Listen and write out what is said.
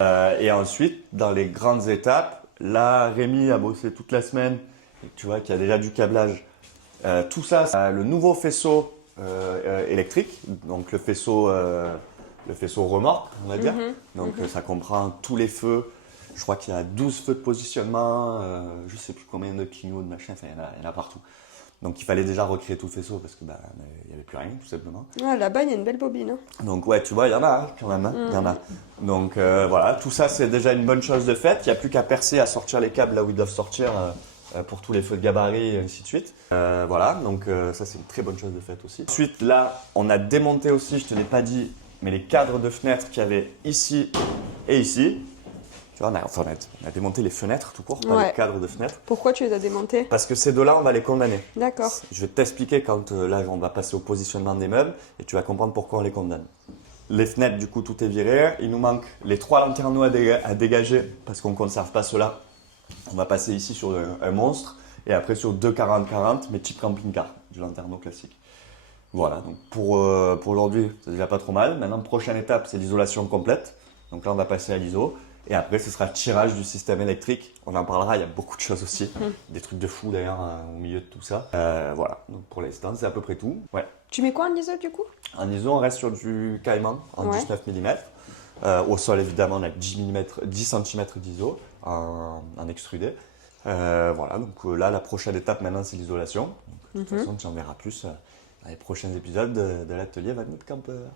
Et ensuite, dans les grandes étapes, là, Rémi a bossé toute la semaine. Et tu vois qu'il y a déjà du câblage. Tout ça, c'est le nouveau faisceau électrique, donc le faisceau remorque, on va dire. Donc ça comprend tous les feux. Je crois qu'il y a 12 feux de positionnement, je sais plus combien de clignots, de machin, enfin, il y en a partout. Donc il fallait déjà recréer tout le faisceau parce que bah, il n'y avait plus rien, tout simplement. Ouais, là-bas, il y a une belle bobine. Hein. Donc ouais, tu vois, il y en a hein, quand même, hein, il y en a. Donc voilà, tout ça c'est déjà une bonne chose de faite. Il n'y a plus qu'à percer, à sortir les câbles là où ils doivent sortir pour tous les feux de gabarit et ainsi de suite. Voilà, donc ça c'est une très bonne chose de faite aussi. Ensuite là, on a démonté aussi, je te l'ai pas dit, mais les cadres de fenêtres qu'il y avait ici et ici. Tu vois, on a démonté les fenêtres tout court, pas les cadres de fenêtres. Pourquoi tu les as démontés? Parce que ces deux-là, on va les condamner. D'accord. Je vais t'expliquer quand là, on va passer au positionnement des meubles et tu vas comprendre pourquoi on les condamne. Les fenêtres, du coup, tout est viré. Il nous manque les 3 lanterneaux à dégager parce qu'on ne conserve pas cela. On va passer ici sur un monstre et après sur 2 40-40, mais type camping-car, du lanterneau classique. Voilà, donc pour aujourd'hui, c'est déjà pas trop mal. Maintenant, prochaine étape, c'est l'isolation complète. Donc là, on va passer à l'ISO. Et après, ce sera le tirage du système électrique. On en parlera, il y a beaucoup de choses aussi. Des trucs de fou d'ailleurs au milieu de tout ça. Voilà, donc pour l'instant, c'est à peu près tout. Ouais. Tu mets quoi en ISO du coup? En ISO, on reste sur du Cayman en 19 mm. Au sol, évidemment, on a 10 cm d'ISO en extrudé. Voilà, donc là, la prochaine étape maintenant, c'est l'isolation. De toute façon, tu en verras plus dans les prochains épisodes de l'atelier Van Campeur.